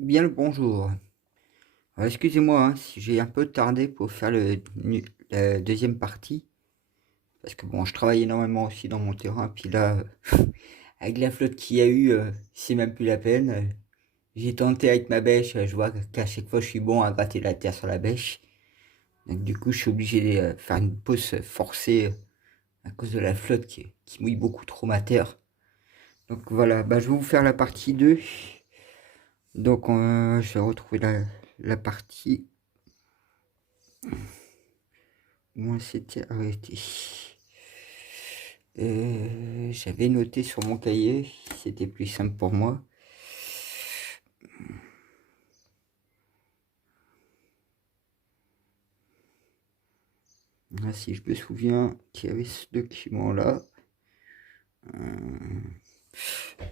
Bien le bonjour. Excusez-moi hein, si j'ai un peu tardé pour faire la deuxième partie, parce que bon, je travaille énormément aussi dans mon terrain, puis là, avec la flotte qu'il y a eu, c'est même plus la peine. J'ai tenté avec ma bêche, je vois qu'à chaque fois je suis bon à gratter la terre sur la bêche. Donc du coup, je suis obligé de faire une pause forcée à cause de la flotte qui mouille beaucoup trop ma terre. Donc voilà, je vais vous faire la partie 2. Donc je vais retrouver la partie où on s'était arrêté. J'avais noté sur mon cahier, c'était plus simple pour moi. Là, si je me souviens qu'il y avait ce document-là.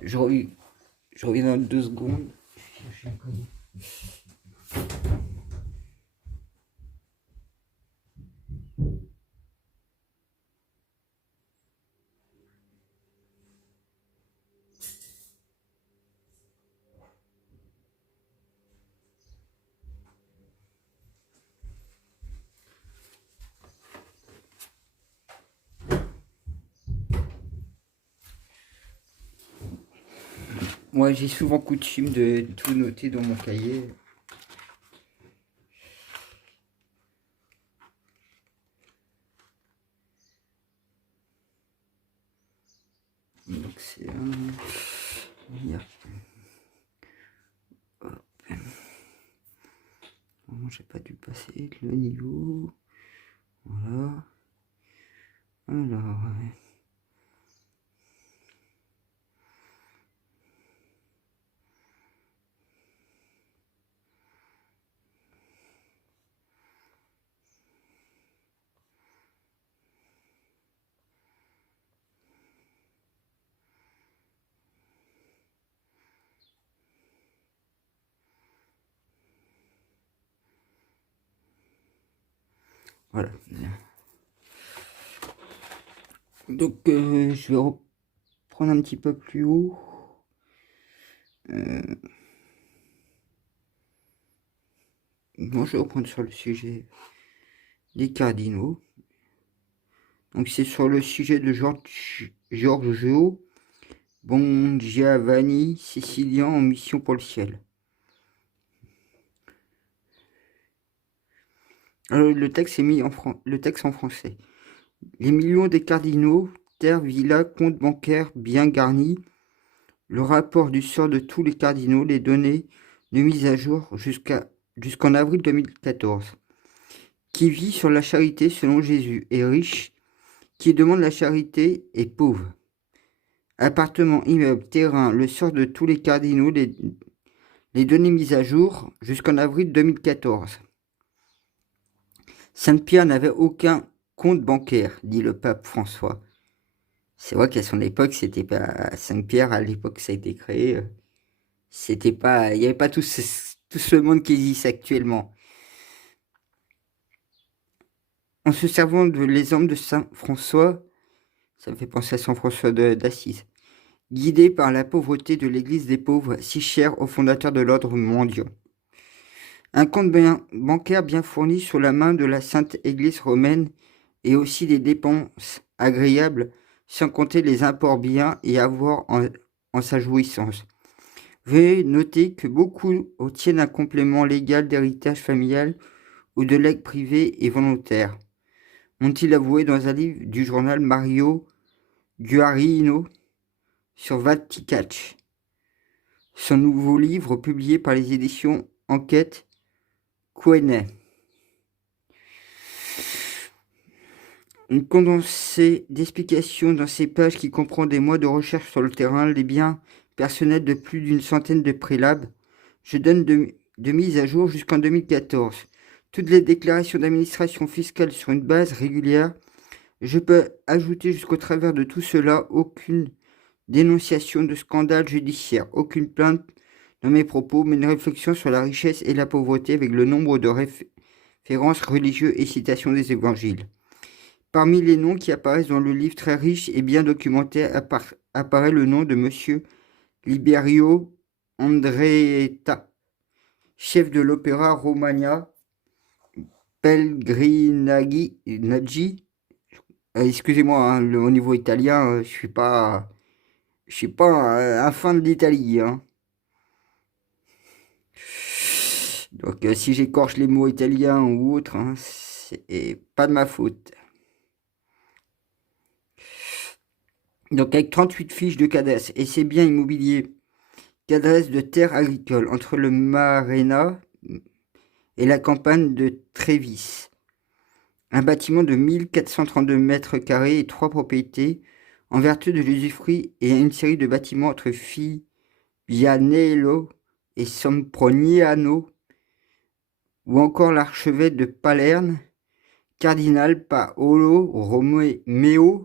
Je, reviens, je reviens dans 2 secondes. Moi, j'ai souvent coutume de tout noter dans mon cahier. Donc c'est un... Bon, j'ai pas dû passer le niveau. Voilà. Alors, voilà. Donc, je vais reprendre un petit peu plus haut. Bon, je vais reprendre sur le sujet des cardinaux. Donc, c'est sur le sujet de Giorgio Bongiovanni, sicilien en mission pour le ciel. Alors, le texte est mis le texte en français. Les millions des cardinaux, terres, villas, comptes bancaires bien garnis, le rapport du sort de tous les cardinaux, les données de mise à jour jusqu'en avril 2014. Qui vit sur la charité selon Jésus est riche, qui demande la charité est pauvre. Appartements, immeubles, terrains, le sort de tous les cardinaux, les données mises à jour jusqu'en avril 2014. Saint-Pierre n'avait aucun compte bancaire, dit le pape François. C'est vrai qu'à son époque, c'était pas Saint-Pierre, à l'époque ça a été créé, c'était pas, il n'y avait pas tout ce monde qui existe actuellement. En se servant de l'exemple de Saint François, ça me fait penser à Saint François d'Assise, guidé par la pauvreté de l'Église des pauvres, si chère au fondateur de l'ordre mondial. Un compte bancaire bien fourni sous la main de la Sainte Église romaine et aussi des dépenses agréables, sans compter les imports bien et avoirs en sa jouissance. Veuillez noter que beaucoup obtiennent un complément légal d'héritage familial ou de legs privé et volontaire, ont-ils avoué dans un livre du journal Mario Guarino sur Vaticatch. Son nouveau livre publié par les éditions Enquête Quenet. Une condensée d'explications dans ces pages qui comprend des mois de recherche sur le terrain, les biens personnels de plus d'une centaine de prélabes. Je donne de mise à jour jusqu'en 2014. Toutes les déclarations d'administration fiscale sur une base régulière. Je peux ajouter jusqu'au travers de tout cela aucune dénonciation de scandale judiciaire, aucune plainte dans mes propos, mais une réflexion sur la richesse et la pauvreté avec le nombre de références religieuses et citations des évangiles. Parmi les noms qui apparaissent dans le livre très riche et bien documenté apparaît le nom de Monsieur Liberio Andreetta, chef de l'opéra Romagna Pellegrinaggi. Excusez-moi, hein, au niveau italien, je suis pas un fan de l'Italie, hein. Donc si j'écorche les mots italiens ou autres, hein, c'est pas de ma faute. Donc avec 38 fiches de cadastre et ses biens immobiliers, cadastre de terres agricoles entre le Marenna et la campagne de Trévis. Un bâtiment de 1432 mètres carrés et 3 propriétés en vertu de l'usufruit et une série de bâtiments entre Vianello et Somprognano, ou encore l'archevêque de Palerne, cardinal Paolo Romeo,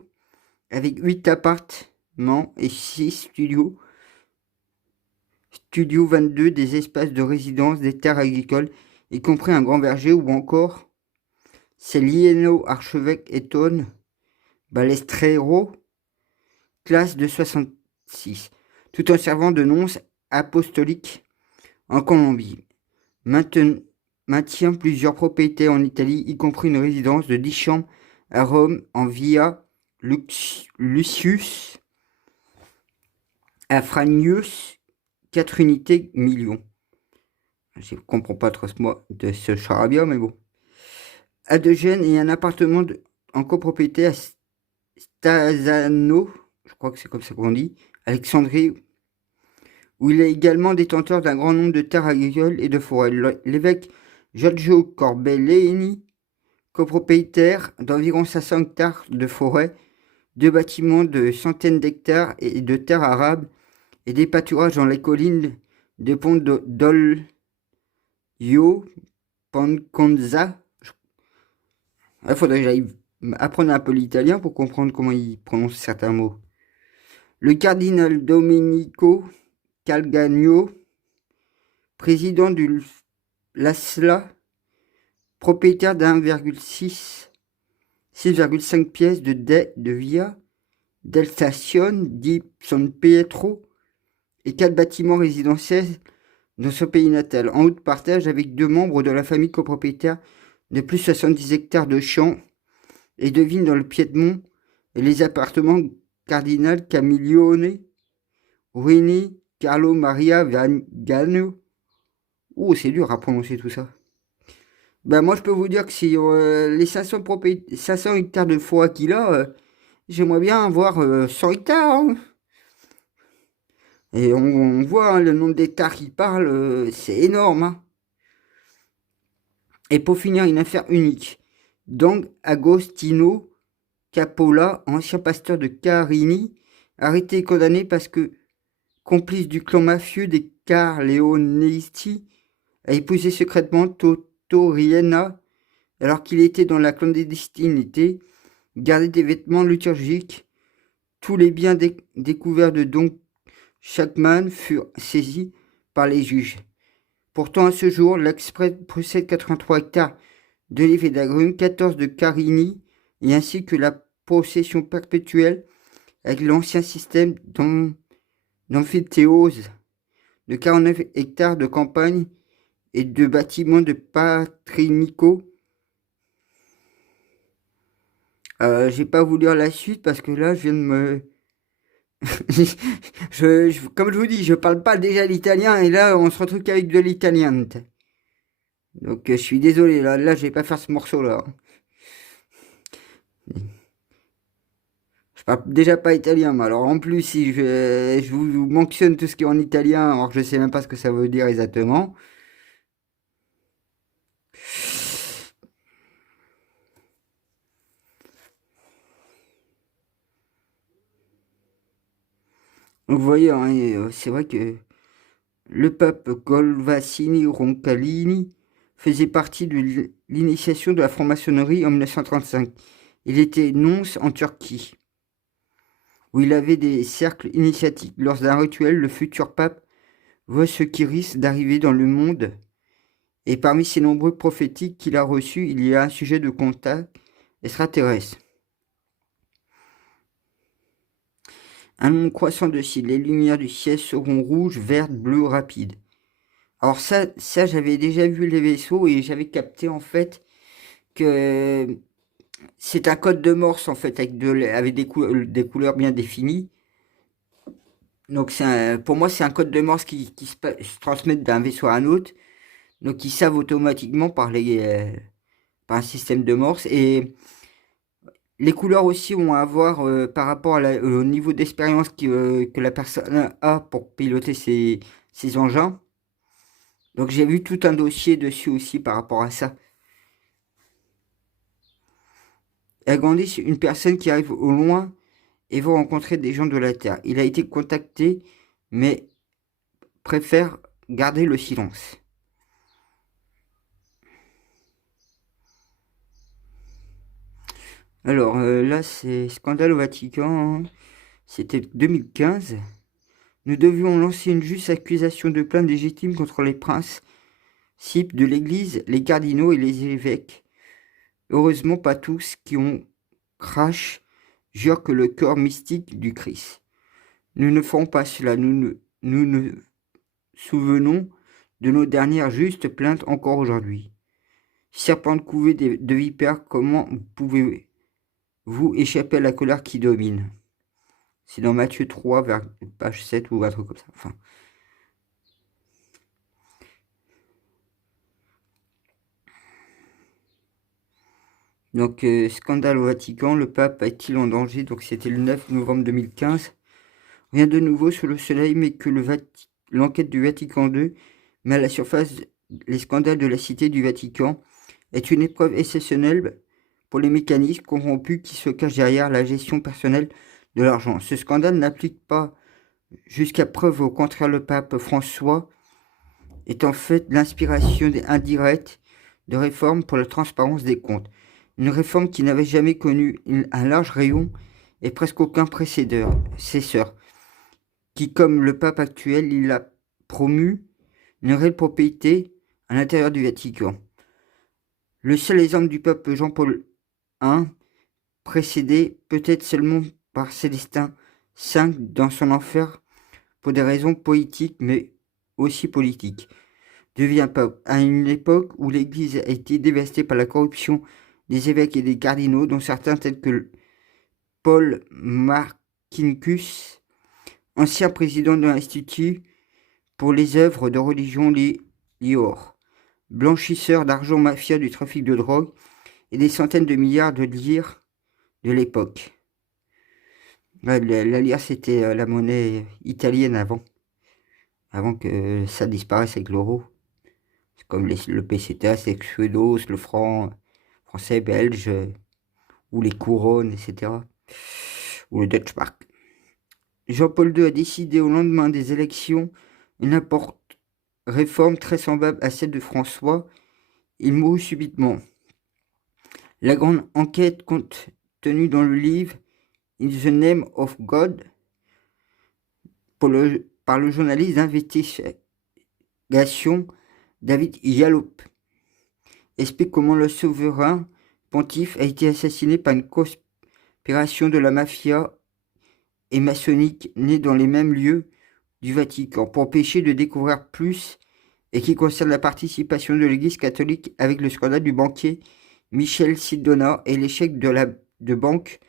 avec 8 appartements et 6 studios. Studio 22, des espaces de résidence, des terres agricoles, y compris un grand verger, ou encore Celieno, archevêque Etone Balestrero, classe de 66, tout en servant de nonce apostolique en Colombie. Maintient plusieurs propriétés en Italie, y compris une résidence de 10 chambres à Rome en via Lucius, à Franius, 4 unités millions. Je ne comprends pas trop de ce charabia, mais bon. À De Gênes et un appartement en copropriété à Stasano, je crois que c'est comme ça qu'on dit, Alexandrie, où il est également détenteur d'un grand nombre de terres agricoles et de forêts. L'évêque Giorgio Corbellini, copropriétaire d'environ 500 hectares de forêt, de bâtiments de centaines d'hectares et de terres arables, et des pâturages dans les collines de Pondolio, Panconza. Il faudrait que j'aille apprendre un peu l'italien pour comprendre comment il prononce certains mots. Le cardinal Domenico Calgagno, président du l'ASLA, propriétaire d'1,6,5 pièces de via del Stazione di San Pietro et 4 bâtiments résidentiels dans son pays natal, en haut de partage avec 2 membres de la famille copropriétaire de plus de 70 hectares de champs et de vignes dans le Piémont, et les appartements Cardinal Camillione, Ruini, Carlo Maria Vagano. Oh, c'est dur à prononcer tout ça. Ben moi, je peux vous dire que si les 500 hectares de forêt qu'il a, j'aimerais bien avoir 100 hectares. Hein. Et on voit hein, le nombre d'hectares qu'il parle, c'est énorme. Hein. Et pour finir, une affaire unique. Donc, Agostino Capola, ancien pasteur de Carini, arrêté et condamné parce que complice du clan mafieux des Carleonesti, a épousé secrètement Toto Riena alors qu'il était dans la clandestinité, gardé des vêtements liturgiques. Tous les biens découverts de Don Shackman furent saisis par les juges. Pourtant, à ce jour, l'exprès possède 83 hectares d'olives et d'agrumes, 14 de Carini, et ainsi que la possession perpétuelle avec l'ancien système d'amphithéose de 49 hectares de campagne et de bâtiments de patrinico. J'ai pas voulu lire la suite parce que là, je viens de me... comme je vous dis, je parle pas déjà l'italien et là, on se retrouve qu'avec de l'italien. Donc, je suis désolé, là, je vais pas faire ce morceau-là. Je parle déjà pas italien, mais alors en plus, si je vous mentionne tout ce qui est en italien, alors que je sais même pas ce que ça veut dire exactement. Donc, vous voyez, hein, c'est vrai que le pape Golvasini Roncalini faisait partie de l'initiation de la franc-maçonnerie en 1935. Il était nonce en Turquie, où il avait des cercles initiatiques. Lors d'un rituel, le futur pape voit ce qui risque d'arriver dans le monde. Et parmi ces nombreux prophétiques qu'il a reçus, il y a un sujet de contact extraterrestre. Un nombre croissant de cils, les lumières du ciel seront rouges, vertes, bleues, rapides. Alors ça j'avais déjà vu les vaisseaux et j'avais capté en fait que c'est un code de Morse en fait avec des couleurs bien définies. Donc pour moi c'est un code de Morse qui se transmet d'un vaisseau à un autre. Donc ils savent automatiquement par un système de Morse. Et les couleurs aussi vont avoir par rapport au niveau d'expérience que la personne a pour piloter ses engins. Donc j'ai vu tout un dossier dessus aussi par rapport à ça. Gandhi, c'est une personne qui arrive au loin et va rencontrer des gens de la Terre. Il a été contacté, mais préfère garder le silence. Alors là, c'est scandale au Vatican, hein. C'était 2015. Nous devions lancer une juste accusation de plainte légitime contre les princes, cibles de l'Église, les cardinaux et les évêques. Heureusement, pas tous qui ont crash jurent que le corps mystique du Christ. Nous ne ferons pas cela. Nous souvenons de nos dernières justes plaintes encore aujourd'hui. Serpent de couvée de vipères, comment pouvez-vous échapper à la colère qui domine? C'est dans Matthieu 3, vers page 7 ou un truc comme ça. Enfin. Donc, scandale au Vatican, le pape est-il en danger? Donc, c'était le 9 novembre 2015. Rien de nouveau sur le soleil, mais que l'enquête du Vatican II met à la surface les scandales de la Cité du Vatican est une épreuve exceptionnelle pour les mécanismes corrompus qui se cachent derrière la gestion personnelle de l'argent. Ce scandale n'applique pas jusqu'à preuve au contraire le pape François est en fait l'inspiration indirecte de réformes pour la transparence des comptes. Une réforme qui n'avait jamais connu un large rayon et presque aucun précesseur, qui, comme le pape actuel, il a promu une réelle propriété à l'intérieur du Vatican. Le seul exemple du pape Jean-Paul I, précédé peut-être seulement par Célestin V dans son enfer pour des raisons politiques mais aussi politiques, devient pape à une époque où l'Église a été dévastée par la corruption des évêques et des cardinaux, dont certains tels que Paul Marcinkus, ancien président de l'Institut pour les œuvres de religion Lior, blanchisseur d'argent mafia du trafic de drogue et des centaines de milliards de lire de l'époque. La lire, c'était la monnaie italienne avant que ça disparaisse avec l'euro. C'est comme le PCTA, c'est le suédos, le franc français, belge, ou les couronnes, etc. Ou le Deutsche Mark. Jean-Paul II a décidé au lendemain des élections une importante réforme très semblable à celle de François. Il mourut subitement. La grande enquête contenue dans le livre In the Name of God par le journaliste d'investigation David Yallop explique comment le souverain pontife a été assassiné par une conspiration de la mafia et maçonnique née dans les mêmes lieux du Vatican pour empêcher de découvrir plus et qui concerne la participation de l'Église catholique avec le scandale du banquier Michel Sidona et l'échec de banque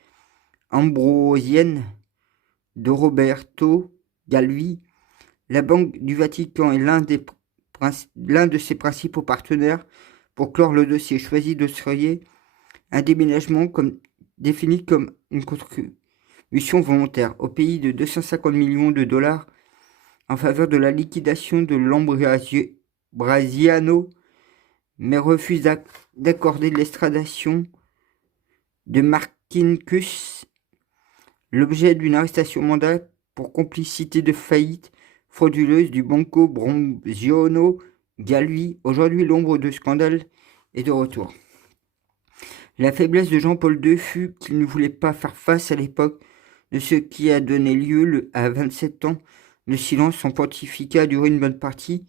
ambrosienne de Roberto Galvi. La Banque du Vatican est l'un de ses principaux partenaires pour clore le dossier. Choisi d'octroyer un déménagement défini comme une contribution volontaire au pays de 250 millions de dollars en faveur de la liquidation de l'Ambrosiano, mais refuse d'accorder l'extradition de Marcinkus, l'objet d'une arrestation mandat pour complicité de faillite frauduleuse du Banco Bronziano Galvi. Aujourd'hui, l'ombre de scandale est de retour. La faiblesse de Jean-Paul II fut qu'il ne voulait pas faire face à l'époque de ce qui a donné lieu à 27 ans de silence. Son pontificat a duré une bonne partie,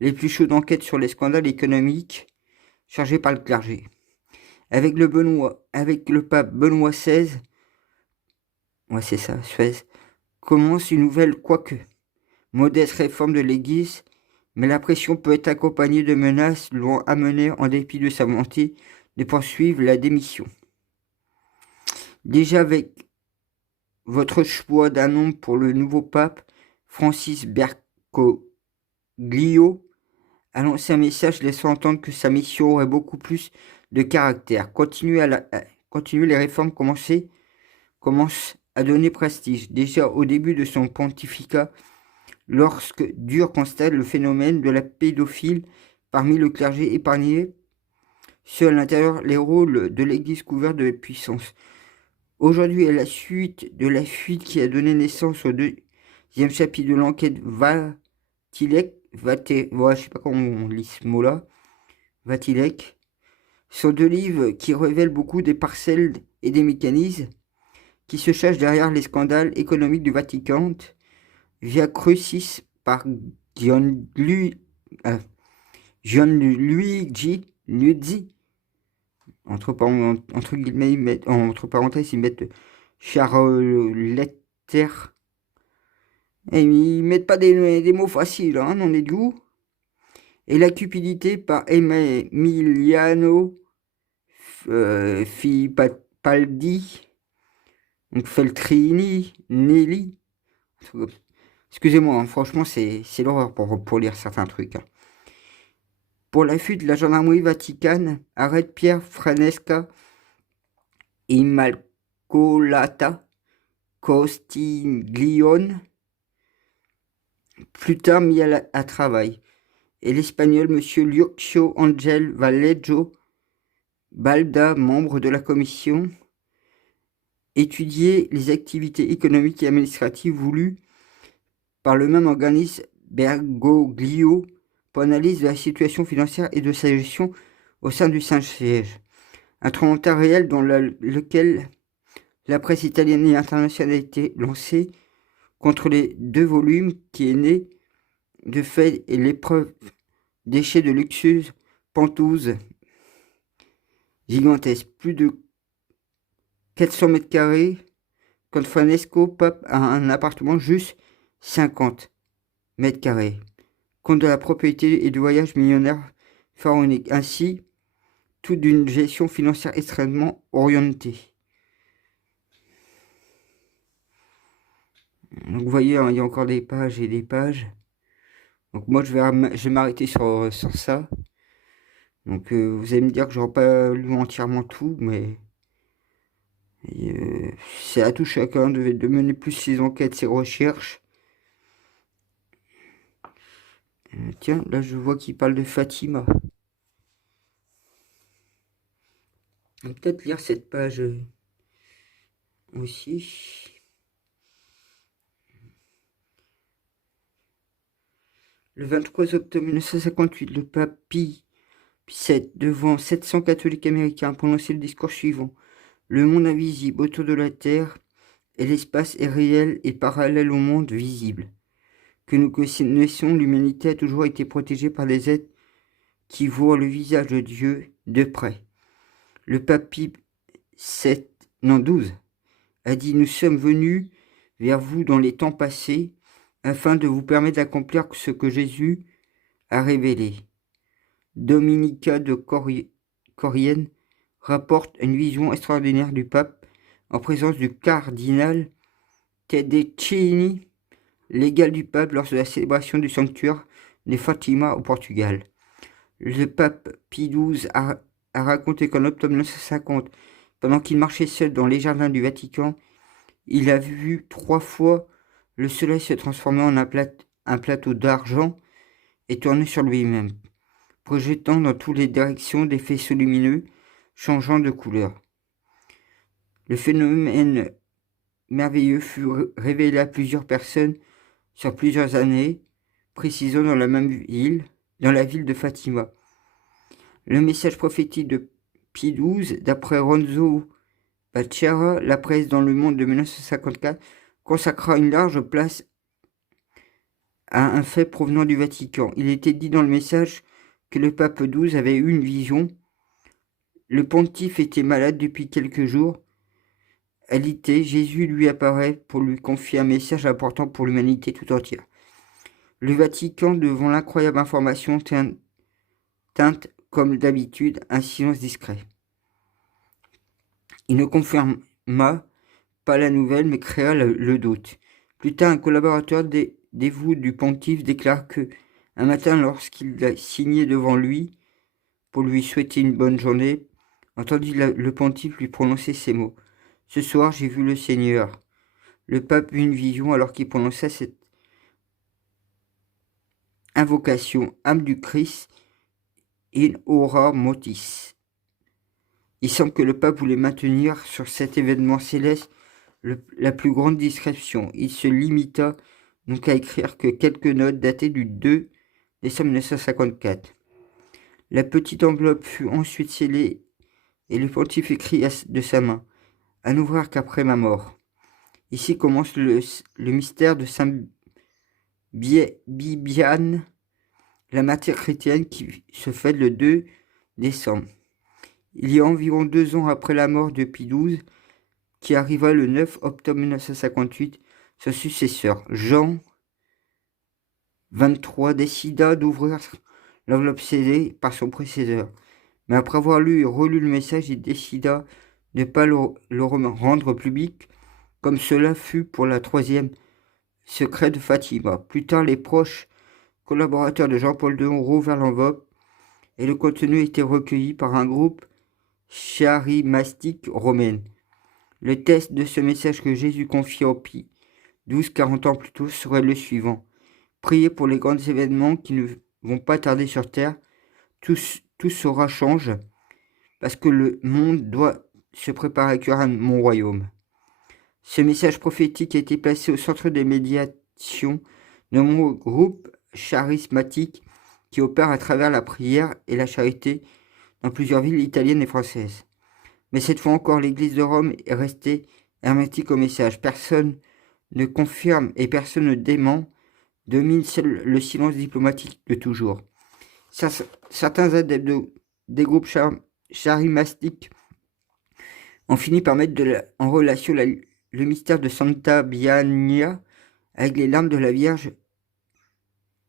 les plus chaudes enquêtes sur les scandales économiques chargés par le clergé. Avec le pape Benoît XVI, ouais c'est ça, Suez, commence une nouvelle, quoique modeste réforme de l'Église, Mais la pression peut être accompagnée de menaces l'ont amené, en dépit de sa volonté, de poursuivre la démission. Déjà avec votre choix d'un nom pour le nouveau pape, Francis Bergoglio a lancé un message laissant entendre que sa mission aurait beaucoup plus de caractère. Continuer les réformes commencent à donner prestige. Déjà au début de son pontificat, lorsque Dur constate le phénomène de la pédophilie parmi le clergé épargné, ceux à l'intérieur les rôles de l'Église couverts de puissance. Aujourd'hui, à la suite de la fuite qui a donné naissance au deuxième chapitre de l'enquête Vatilek, je sais pas comment on lit ce mot-là, Vatilek, sont deux livres qui révèlent beaucoup des parcelles et des mécanismes qui se cachent derrière les scandales économiques du Vatican, Via Crucis par Gianluigi Nuzzi, entre parenthèses, ils mettent Charletter, et ils mettent pas des mots faciles, hein, on est d'où. Et la cupidité par Emiliano Fittipaldi, donc Feltrini, Nelly. Excusez-moi, hein, franchement, c'est l'horreur pour lire certains trucs. Hein. Pour la fuite, la gendarmerie vaticane arrête Pierre Franesca Immacolata Costiglione, plus tard mis à travail, et l'espagnol monsieur Lucio Angel Vallejo Balda, membre de la commission, étudier les activités économiques et administratives voulues par le même organisme Bergoglio pour analyse de la situation financière et de sa gestion au sein du Saint-Siège. Un tremblement réel dans lequel la presse italienne et internationale a été lancée contre les 2 volumes qui est né de fait et l'épreuve déchets de luxueuse pentouse gigantesque, plus de 400 mètres carrés, quand Franesco pape a un appartement juste 50 mètres carrés, compte de la propriété et du voyage millionnaire pharaonique, ainsi tout d'une gestion financière extrêmement orientée. Donc vous voyez, hein, il y a encore des pages et des pages. Donc moi je vais m'arrêter sur ça. Donc vous allez me dire que j'aurai pas lu entièrement tout, mais c'est à tout chacun de mener plus ses enquêtes, ses recherches. Tiens, là je vois qu'il parle de Fatima. On va peut-être lire cette page aussi. Le 23 octobre 1958, le pape Pie VII, devant 700 catholiques américains, a prononcé le discours suivant. Le monde invisible autour de la Terre et l'espace est réel et parallèle au monde visible. Que nous connaissons, l'humanité a toujours été protégée par des êtres qui voient le visage de Dieu de près. Le pape Pie XII, 12, a dit « Nous sommes venus vers vous dans les temps passés afin de vous permettre d'accomplir ce que Jésus a révélé. » Dominica de Corienne rapporte une vision extraordinaire du pape en présence du cardinal Tedeschini, l'égal du pape lors de la célébration du sanctuaire de Fatima au Portugal. Le pape Pie XII a raconté qu'en octobre 1950, pendant qu'il marchait seul dans les jardins du Vatican, il a vu 3 fois le soleil se transformer en un plateau d'argent et tourner sur lui-même, projetant dans toutes les directions des faisceaux lumineux changeant de couleur. Le phénomène merveilleux fut révélé à plusieurs personnes sur plusieurs années, précisant dans la ville de Fatima. Le message prophétique de Pie XII, d'après Renzo Bacchara, la presse dans Le Monde de 1954, consacra une large place à un fait provenant du Vatican. Il était dit dans le message que le pape XII avait eu une vision. Le pontife était malade depuis quelques jours. Alité, Jésus lui apparaît pour lui confier un message important pour l'humanité tout entière. Le Vatican, devant l'incroyable information, teinte, comme d'habitude, un silence discret. Il ne confirma pas la nouvelle, mais créa le doute. Plus tard, un collaborateur dévoué du pontife déclare que, un matin, lorsqu'il a signé devant lui, pour lui souhaiter une bonne journée, entendit le pontife lui prononcer ces mots. « Ce soir, j'ai vu le Seigneur. » Le pape eut une vision alors qu'il prononçait cette invocation, âme du Christ, in ora motis. Il semble que le pape voulait maintenir sur cet événement céleste la plus grande discrétion. Il se limita donc à écrire que quelques notes datées du 2 décembre 1954. La petite enveloppe fut ensuite scellée et le pontife écrit de sa main, à n'ouvrir qu'après ma mort. Ici commence le mystère de Saint Bibiane, la matière chrétienne qui se fête le 2 décembre. Il y a environ 2 ans après la mort de Pie XII, qui arriva le 9 octobre 1958, son successeur, Jean XXIII, décida d'ouvrir l'enveloppe scellée par son précédent. Mais après avoir lu et relu le message, il décida de ne pas le rendre public, comme cela fut pour la 3e secret de Fatima. Plus tard, les proches collaborateurs de Jean-Paul II ont rouvert l'enveloppe et le contenu a été recueilli par un groupe charismatique romain. Le texte de ce message que Jésus confiait au Pie XII 40 ans plus tôt serait le suivant. Priez pour les grands événements qui ne vont pas tarder sur terre. Tout sera change parce que le monde doit se préparer à accueillir mon royaume. Ce message prophétique a été placé au centre des médiations de mon groupe charismatique qui opère à travers la prière et la charité dans plusieurs villes italiennes et françaises. Mais cette fois encore, l'Église de Rome est restée hermétique au message. Personne ne confirme et personne ne dément, domine seul le silence diplomatique de toujours. Certains adeptes des groupes charismatiques ont fini par mettre en relation le mystère de Santa Biania avec les larmes de la Vierge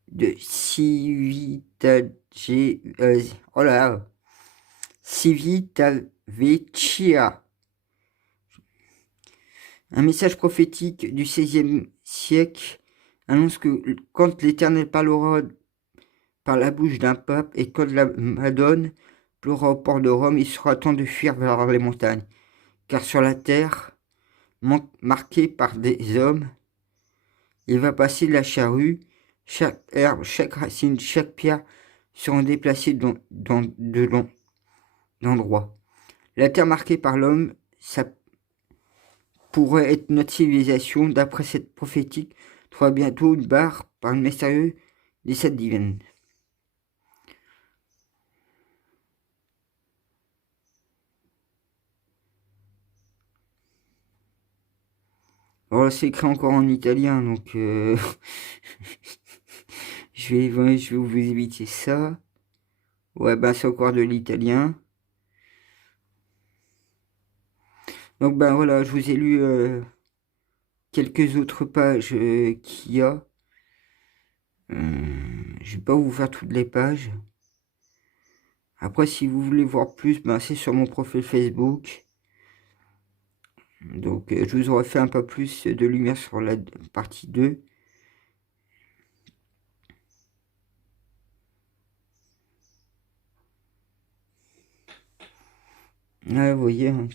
de Civitavecchia. Un message prophétique du XVIe siècle annonce que quand l'Éternel parlera par la bouche d'un pape et quand la Madone pleurera au port de Rome, il sera temps de fuir vers les montagnes. Car sur la terre, marquée par des hommes, il va passer la charrue, chaque herbe, chaque racine, chaque pierre seront déplacées d'endroits. La terre marquée par l'homme, ça pourrait être notre civilisation. D'après cette prophétique, trouvera bientôt une barre par une mystérieuse décès divine. Alors là, c'est écrit encore en italien, donc je vais vous éviter ça. Ouais, ben c'est encore de l'italien. Donc ben voilà, je vous ai lu quelques autres pages qu'il y a. Je vais pas vous faire toutes les pages. Après, si vous voulez voir plus, ben c'est sur mon profil Facebook. Donc je vous aurais fait un peu plus de lumière sur la partie 2. Là, vous voyez. Hein.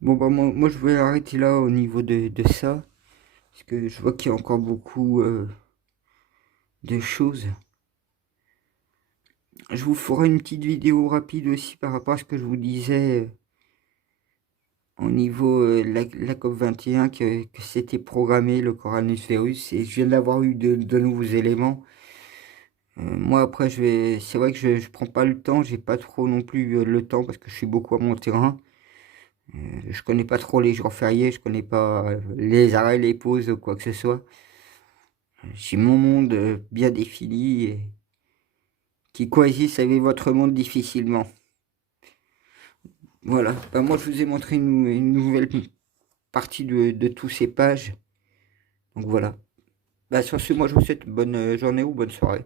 Bon, bah, moi, je vais arrêter là au niveau de ça. Parce que je vois qu'il y a encore beaucoup de choses. Je vous ferai une petite vidéo rapide aussi par rapport à ce que je vous disais au niveau la COP 21, que c'était programmé le coronavirus. Et je viens d'avoir eu de nouveaux éléments. Moi après c'est vrai que je prends pas le temps, j'ai pas trop non plus le temps parce que je suis beaucoup à mon terrain. Je connais pas trop les jours fériés, je connais pas les arrêts, les pauses ou quoi que ce soit. J'ai mon monde bien défini et qui coexiste avec votre monde difficilement. Voilà. Bah, moi je vous ai montré une nouvelle partie de tous ces pages. Donc voilà. Bah, sur ce, moi je vous souhaite une bonne journée ou bonne soirée.